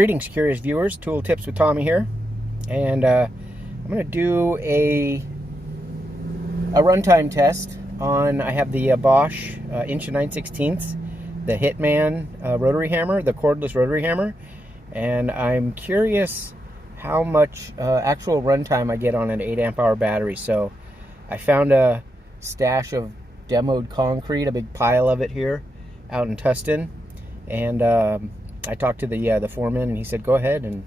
Greetings, curious viewers. Tool Tips with Tommy here, and I'm going to do a runtime test on. I have the Bosch inch and 9/16, the Hitman rotary hammer, the cordless rotary hammer, and I'm curious how much actual runtime I get on an 8 amp hour battery. So I found a stash of demoed concrete, a big pile of it here out in Tustin, and I talked to the foreman, and he said, "Go ahead." And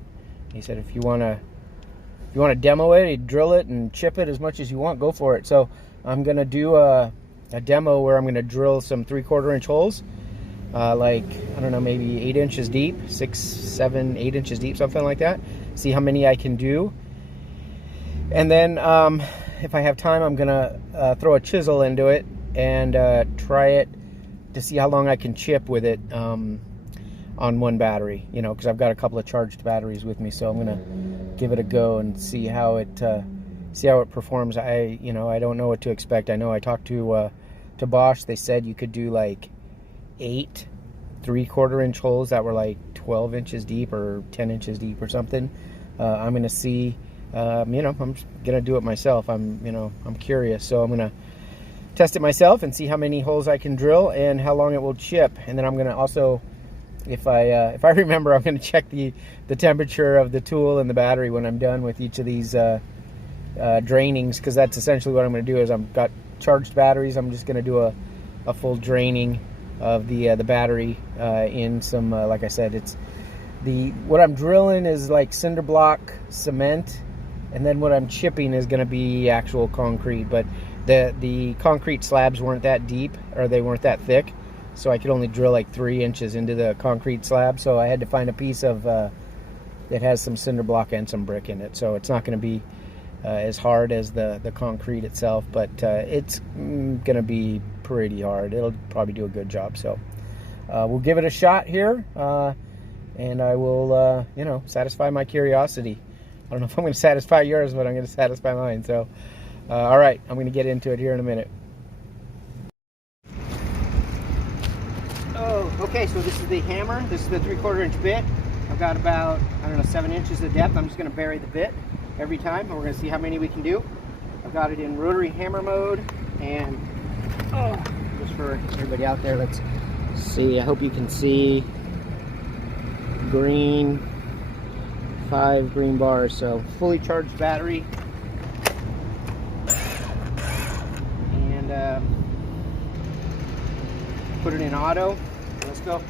he said, "If you want to demo it, you drill it and chip it as much as you want. Go for it." So I'm gonna do a demo where I'm gonna drill some 3/4 inch holes, like I don't know, maybe 8 inches deep, 6, 7, 8 inches deep, something like that. See how many I can do, and then if I have time, I'm gonna throw a chisel into it and try it to see how long I can chip with it. On one battery, you know, because I've got a couple of charged batteries with me, so I'm gonna give it a go and see how it performs. I don't know what to expect. I know I talked to Bosch. They said you could do like 8 3/4 inch holes that were like 12 inches deep or 10 inches deep or something. I'm gonna see. I'm just gonna do it myself. I'm curious, so I'm gonna test it myself and see how many holes I can drill and how long it will chip. And then I'm gonna also, if I remember, I'm going to check the temperature of the tool and the battery when I'm done with each of these drainings, because that's essentially what I'm going to do. Is I've got charged batteries. I'm just going to do a full draining of the battery in some, like I said, it's what I'm drilling is like cinder block cement, and then what I'm chipping is going to be actual concrete. But the concrete slabs weren't that deep, or they weren't that thick, so I could only drill like 3 inches into the concrete slab. So I had to find a piece of that has some cinder block and some brick in it. So it's not going to be as hard as the concrete itself, but it's going to be pretty hard. It'll probably do a good job. So we'll give it a shot here, and I will, satisfy my curiosity. I don't know if I'm going to satisfy yours, but I'm going to satisfy mine. So, all right, I'm going to get into it here in a minute. Okay, so this is the hammer. This is the 3/4 inch bit. I've got about, 7 inches of depth. I'm just going to bury the bit every time, and we're going to see how many we can do. I've got it in rotary hammer mode, and just for everybody out there, let's see. I hope you can see green, 5 green bars. So fully charged battery, and put it in auto. Let's go.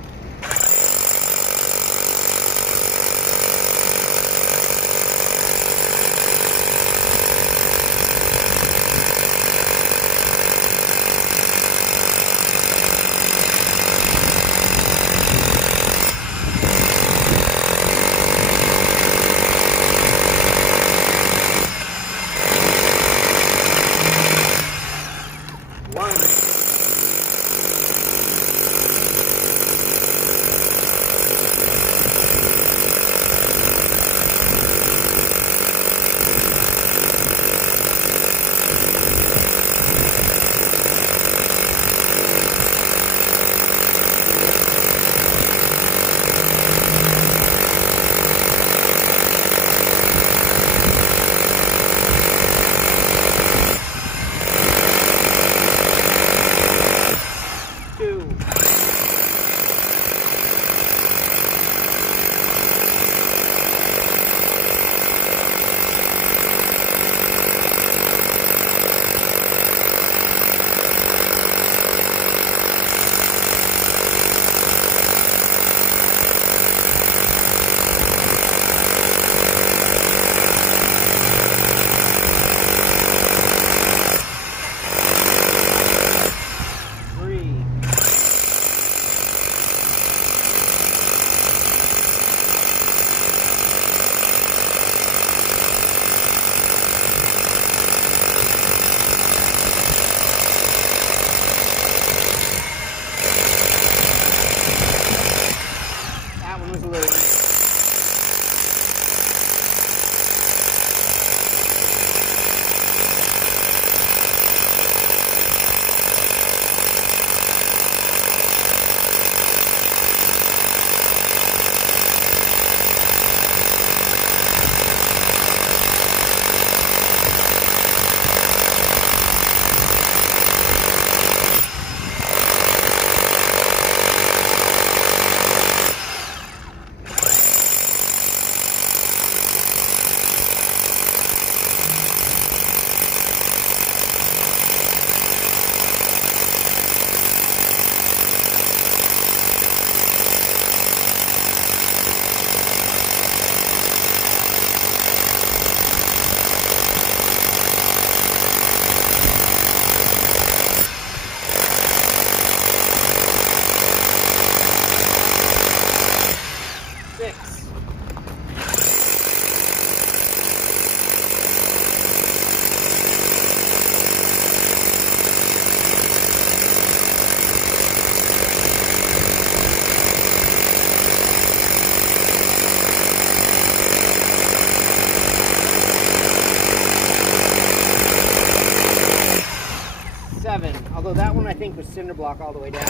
think was cinder block all the way down.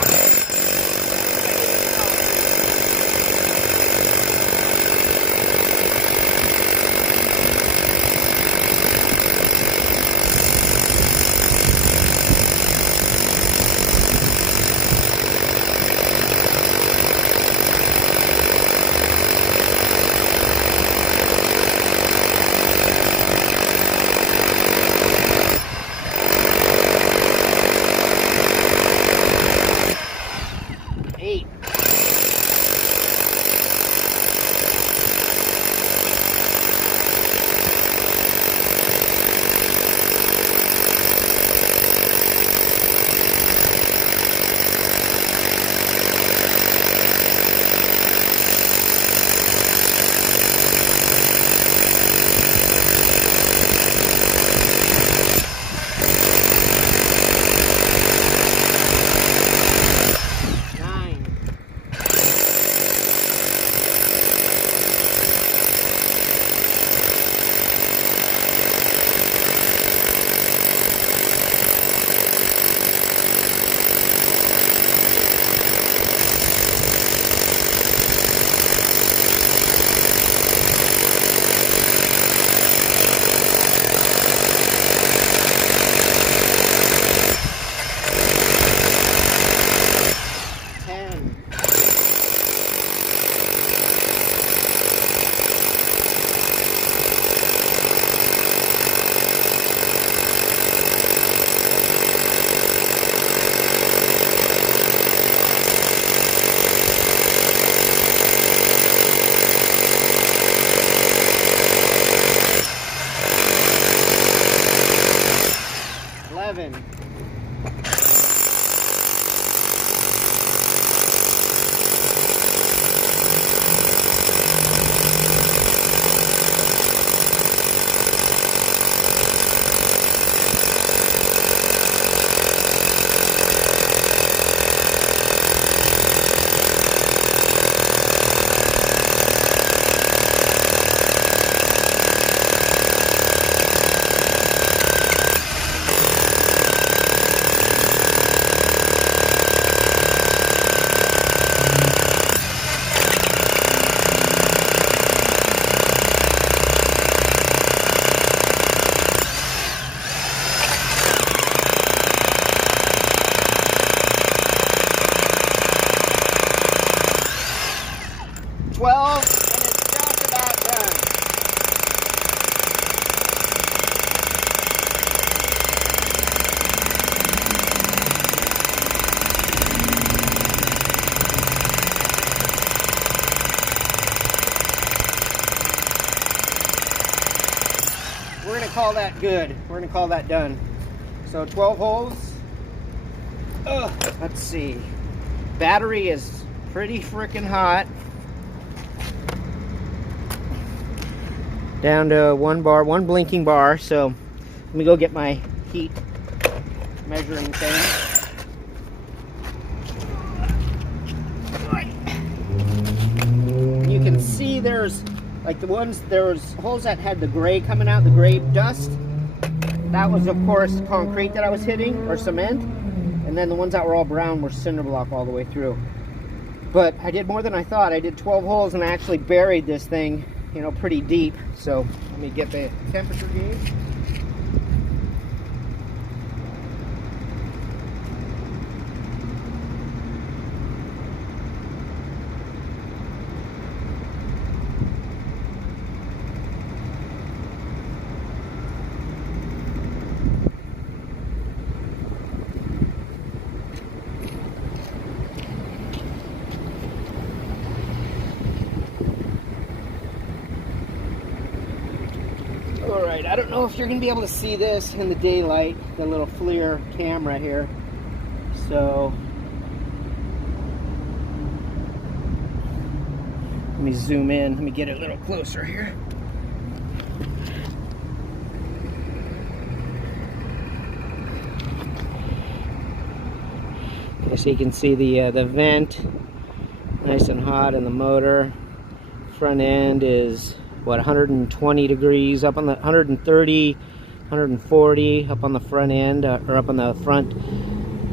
We're going to call that good. We're going to call that done. So 12 holes. Let's see. Battery is pretty freaking hot. Down to one blinking bar. So let me go get my heat measuring thing. You can see there's like there's holes that had the gray coming out, the gray dust. That was, of course, concrete that I was hitting, or cement. And then the ones that were all brown were cinder block all the way through. But I did more than I thought. I did 12 holes and I actually buried this thing, you know, pretty deep. So let me get the temperature gauge. Alright, I don't know if you're going to be able to see this in the daylight, the little FLIR camera here. So, let me zoom in, let me get it a little closer here. Okay, so you can see the vent, nice and hot in the motor. Front end is what, 120 degrees, up on the 130, 140 up on the front end, or up on the front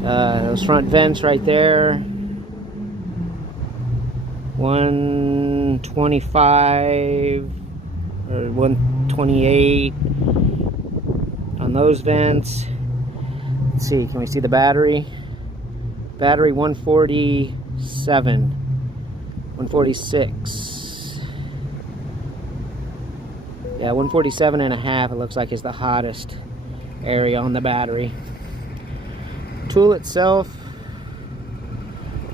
Those front vents right there. 125 or 128 on those vents. Let's see, can we see the battery? Battery 147, 146. Yeah, 147 and a half, it looks like, is the hottest area on the battery. Tool itself,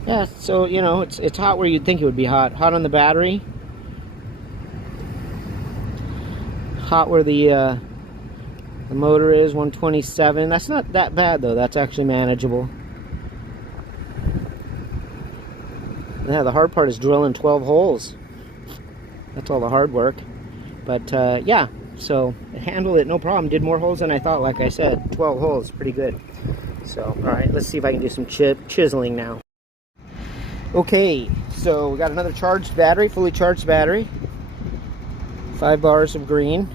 yeah, so, you know, it's hot where you'd think it would be hot. Hot on the battery. Hot where the motor is, 127. That's not that bad, though. That's actually manageable. Yeah, the hard part is drilling 12 holes. That's all the hard work. But, yeah, so it handled it, no problem. Did more holes than I thought, like I said. 12 holes, pretty good. So, alright, let's see if I can do some chiseling now. Okay, so we got another charged battery, fully charged battery. 5 bars of green.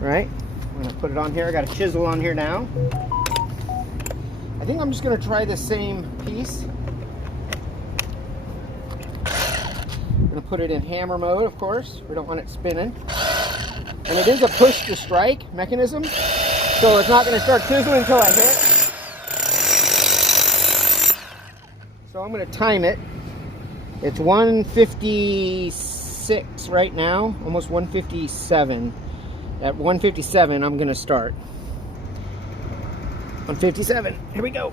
Right, I'm gonna put it on here. I got a chisel on here now. I think I'm just gonna try the same piece. I'm gonna put it in hammer mode, of course. We don't want it spinning. And it is a push to strike mechanism, so it's not gonna start chiseling until I hit. So I'm gonna time it. It's 156 right now, almost 157. At 157, I'm gonna start. 157, here we go.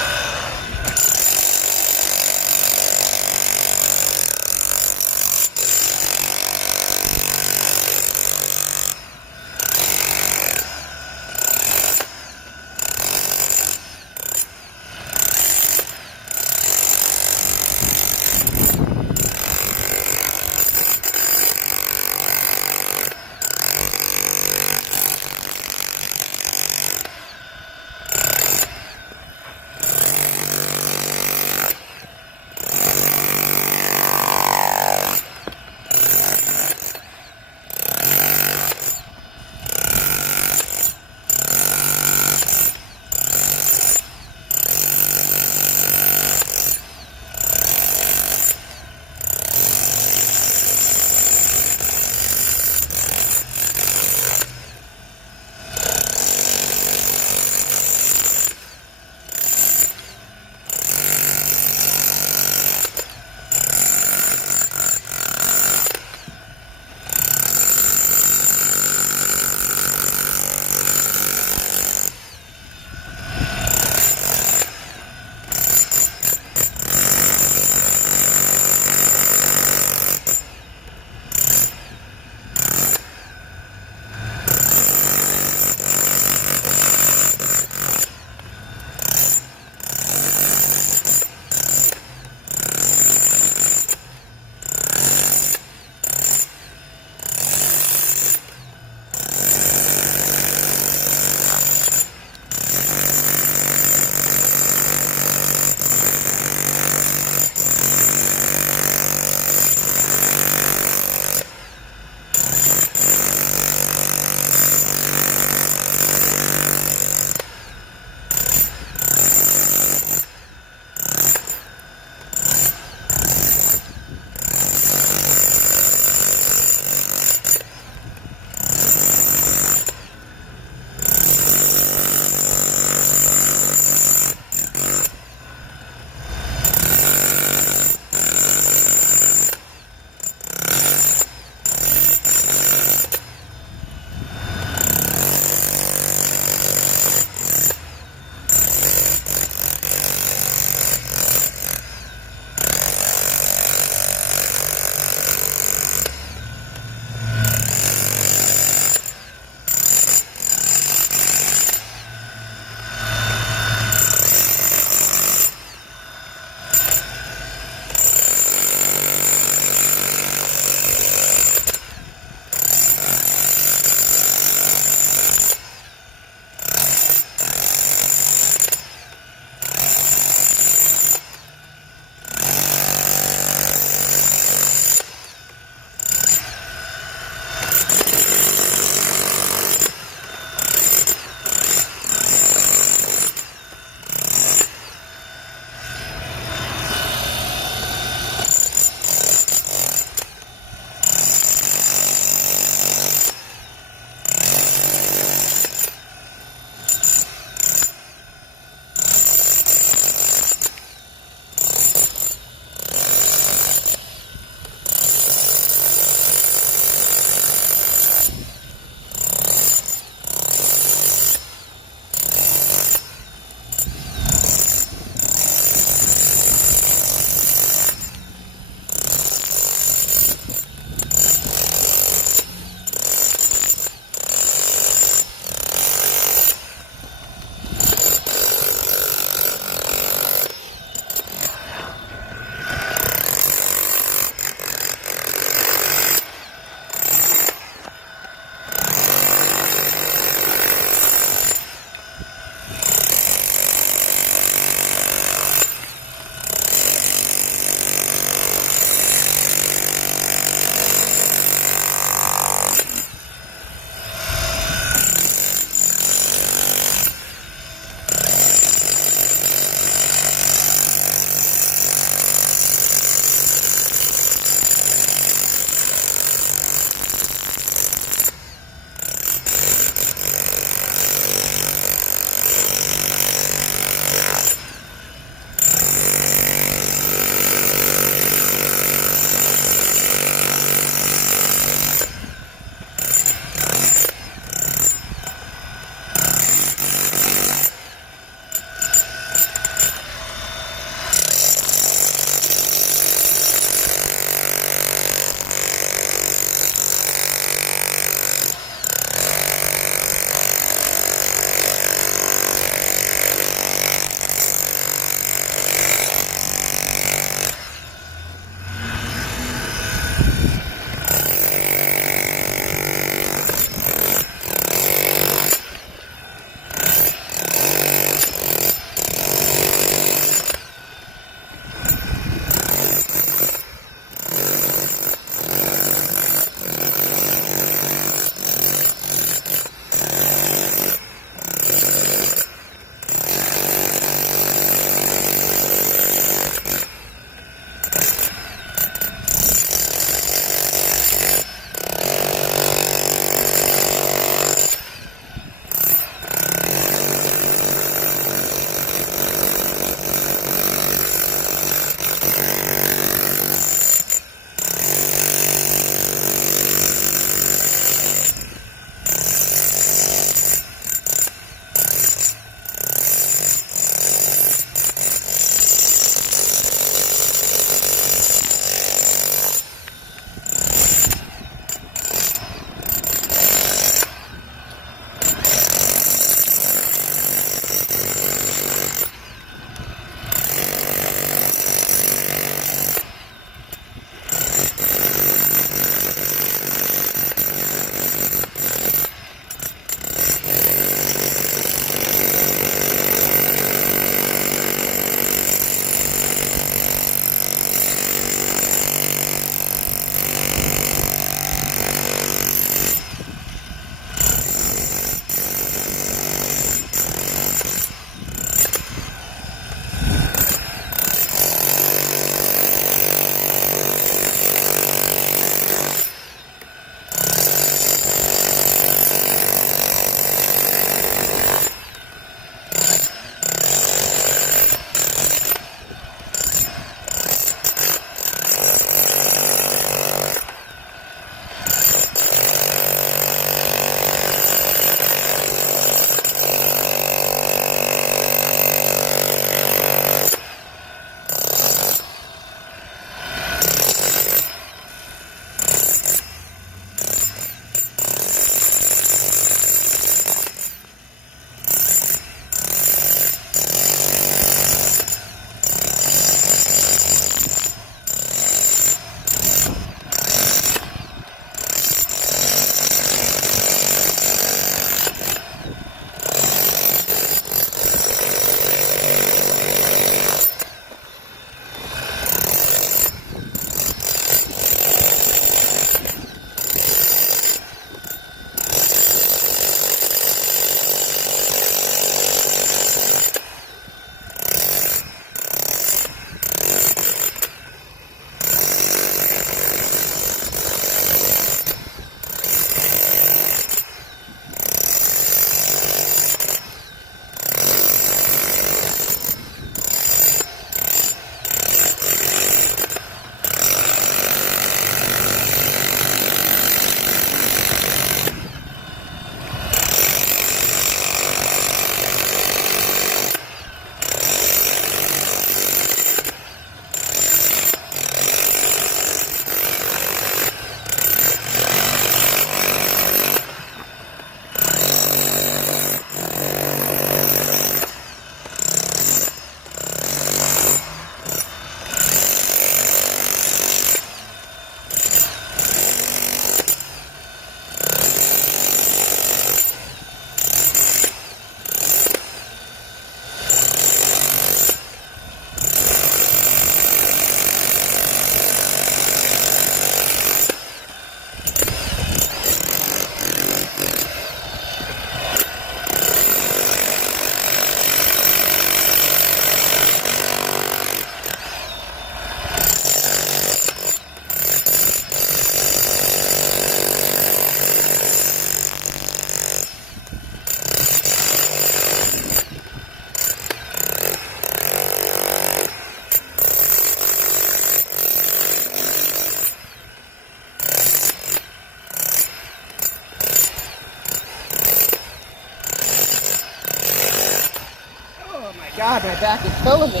God, my back is killing me.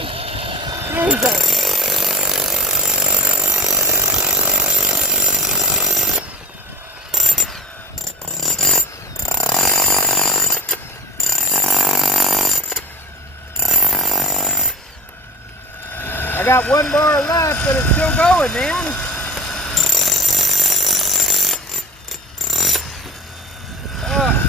Jesus. I got one bar left, but it's still going, man. Ugh.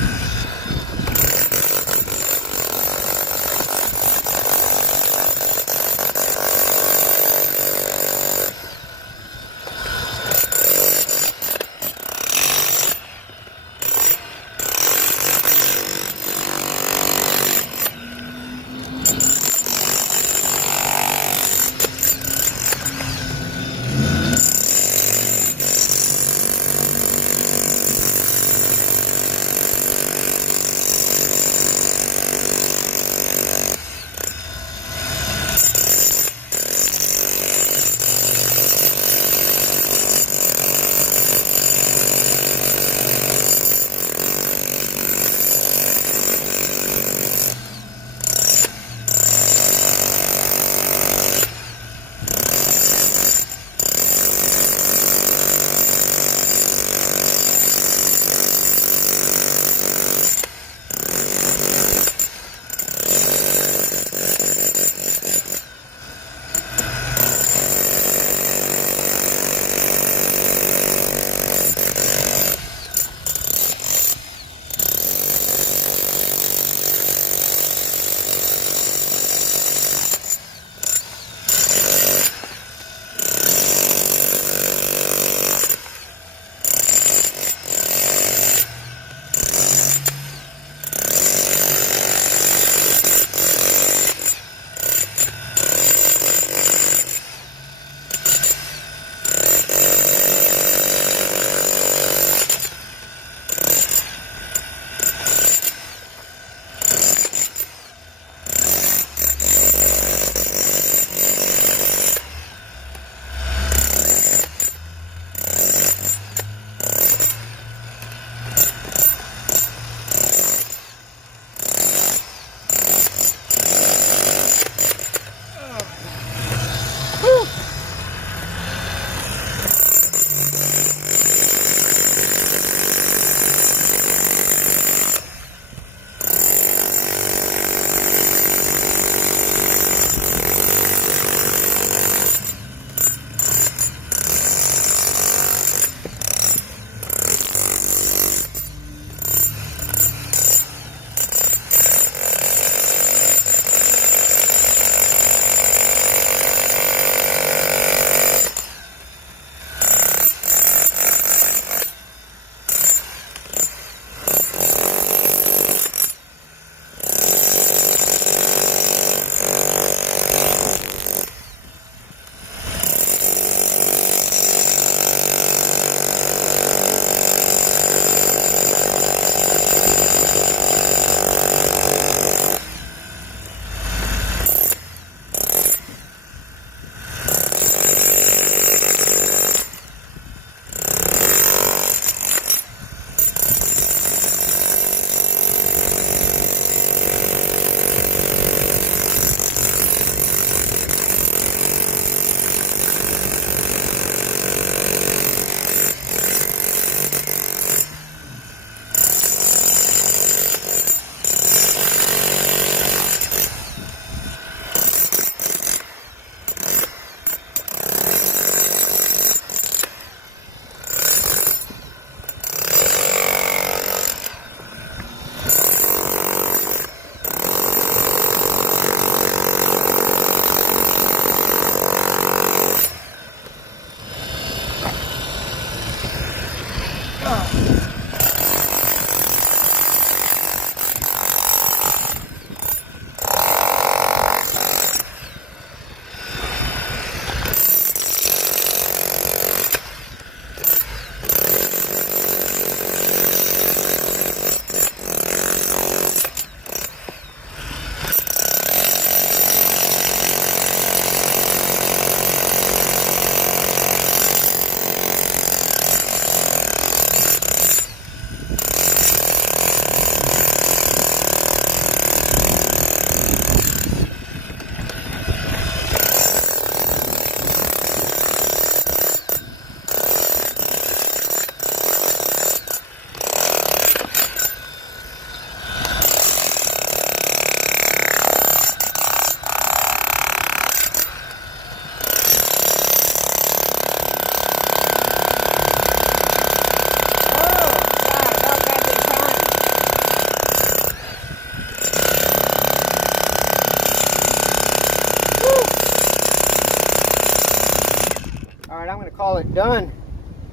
it done.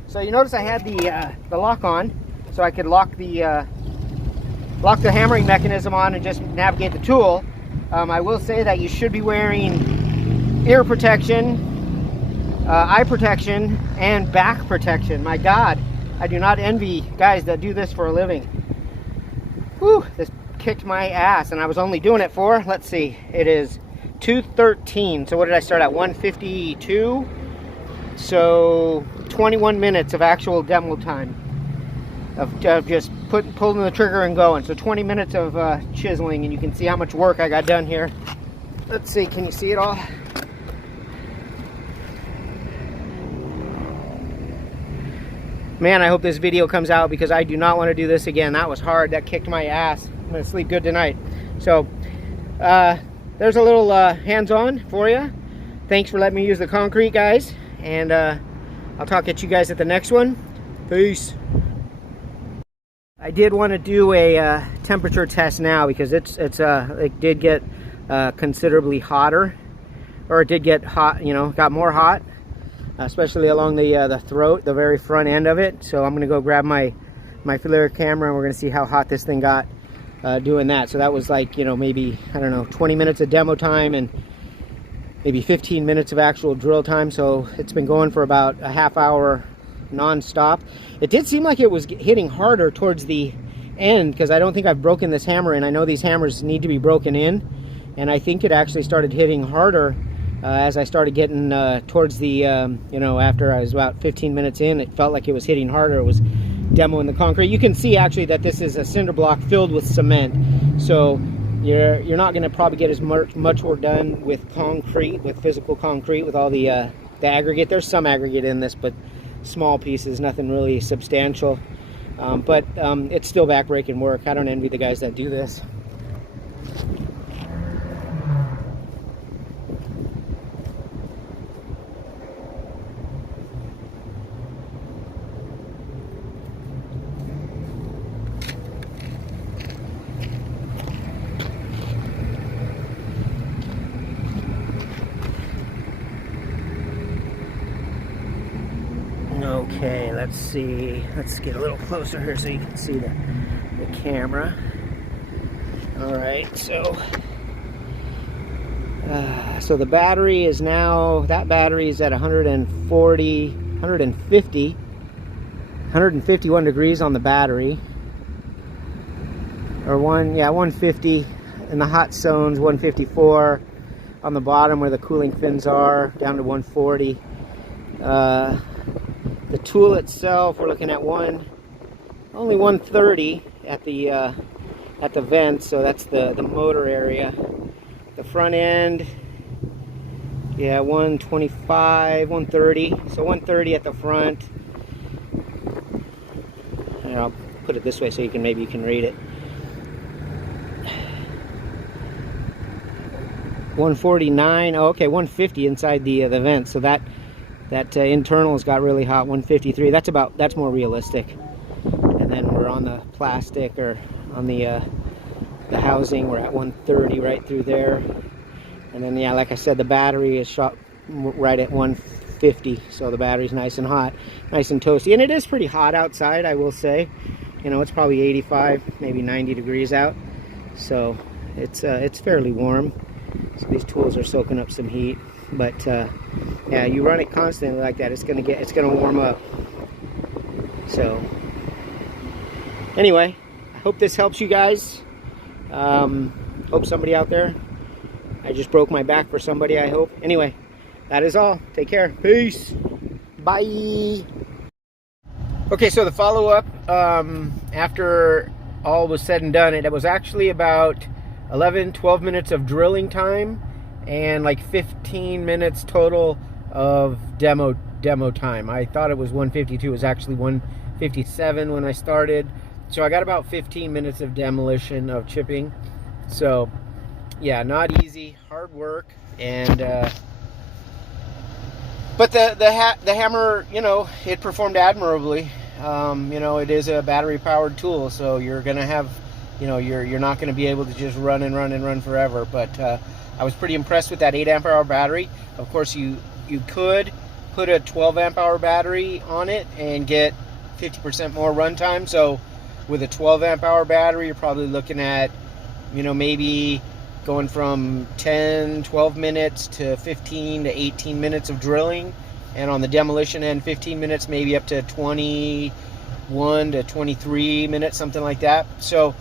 So you notice I had the lock on, so I could lock the hammering mechanism on and just navigate the tool. I will say that you should be wearing ear protection, eye protection, and back protection. My God, I do not envy guys that do this for a living. Whew, this kicked my ass, and I was only doing it for, let's see, it is 2:13. So what did I start at? 1:52. So 21 minutes of actual demo time of just pulling the trigger and going. So 20 minutes of chiseling, and you can see how much work I got done here. Let's see, can you see it all? Man, I hope this video comes out, because I do not want to do this again. That was hard. That kicked my ass. I'm going to sleep good tonight. So there's a little hands-on for you. Thanks for letting me use the concrete, guys. And I'll talk at you guys at the next one. Peace. I did want to do a temperature test now, because it did get considerably hotter, or it did get hot, you know, got more hot, especially along the throat, the very front end of it. So I'm gonna go grab my FLIR camera, and we're gonna see how hot this thing got doing that. So that was like, you know, maybe, I don't know, 20 minutes of demo time and maybe 15 minutes of actual drill time. So it's been going for about a half hour non-stop. It did seem like it was hitting harder towards the end, because I don't think I've broken this hammer in. I know these hammers need to be broken in, and I think it actually started hitting harder as I started getting towards the you know, after I was about 15 minutes in. It felt like it was hitting harder. It was demoing the concrete. You can see actually that this is a cinder block filled with cement, so you're not going to probably get as much work done with concrete, with physical concrete, with all the aggregate. There's some aggregate in this, but small pieces, nothing really substantial. But it's still backbreaking work. I don't envy the guys that do this. Okay, let's see. Let's get a little closer here so you can see the camera. Alright, so the battery is now, that battery is at 151 degrees on the battery. Or 150 in the hot zones, 154 on the bottom where the cooling fins are, down to 140. The tool itself, we're looking at only 130 at the vent, so that's the motor area. The front end, yeah, 125, 130, so 130 at the front. And I'll put it this way so you can read it. 149, oh, okay, 150 inside the vent, so that internal's got really hot. 153, that's more realistic. And then we're on the plastic, or on the housing, we're at 130 right through there. And then, yeah, like I said, the battery is shot right at 150, so the battery's nice and hot, nice and toasty. And it is pretty hot outside, I will say. You know, it's probably 85, maybe 90 degrees out, so it's fairly warm. So these tools are soaking up some heat. But yeah, you run it constantly like that, it's gonna warm up. So anyway, I hope this helps you guys. Hope somebody out there, I just broke my back for somebody, I hope. Anyway, that is all. Take care. Peace. Bye. Okay, so the follow-up, after all was said and done, it was actually about 11-12 minutes of drilling time, and like 15 minutes total of demo time. I thought it was 152. It was actually 157 when I started. So I got about 15 minutes of demolition, of chipping. So yeah, not easy, hard work. And but the hammer, you know, it performed admirably. You know, it is a battery powered tool, so you're gonna have, you know, you're not gonna be able to just run and run and run forever. But I was pretty impressed with that 8 amp hour battery. Of course, you could put a 12 amp hour battery on it and get 50% more runtime. So with a 12 amp hour battery, you're probably looking at, you know, maybe going from 12 minutes to 15 to 18 minutes of drilling. And on the demolition end, 15 minutes, maybe up to 21 to 23 minutes, something like that. So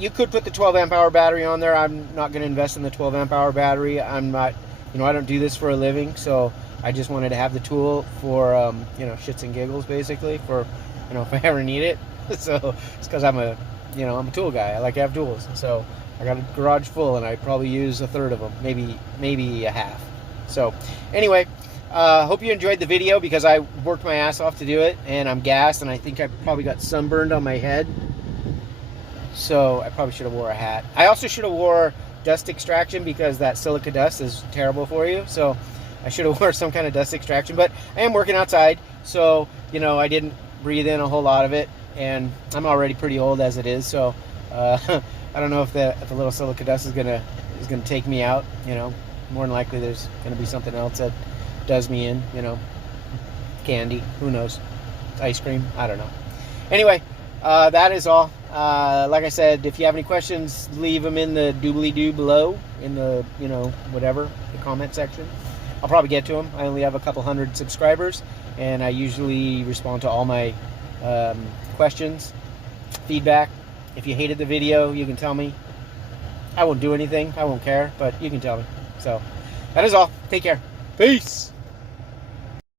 you could put the 12 amp hour battery on there. I'm not going to invest in the 12 amp hour battery. I'm not, you know, I don't do this for a living. So I just wanted to have the tool for, you know, shits and giggles, basically, for, you know, if I ever need it. So it's because I'm a tool guy. I like to have tools. So I got a garage full, and I probably use a third of them, maybe a half. So anyway, hope you enjoyed the video, because I worked my ass off to do it, and I'm gassed, and I think I probably got sunburned on my head. So I probably should have wore a hat. I also should have wore dust extraction, because that silica dust is terrible for you. So I should have wore some kind of dust extraction, but I am working outside, so, you know, I didn't breathe in a whole lot of it, and I'm already pretty old as it is. So I don't know if the little silica dust is gonna take me out. You know, more than likely there's gonna be something else that does me in. You know, candy, who knows, ice cream, I don't know. Anyway, that is all. Like I said, if you have any questions, leave them in the doobly-doo below, in the, you know, whatever, the comment section. I'll probably get to them. I only have a couple hundred subscribers, and I usually respond to all my questions, feedback. If you hated the video, you can tell me. I won't do anything. I won't care, but you can tell me. So that is all. Take care. Peace.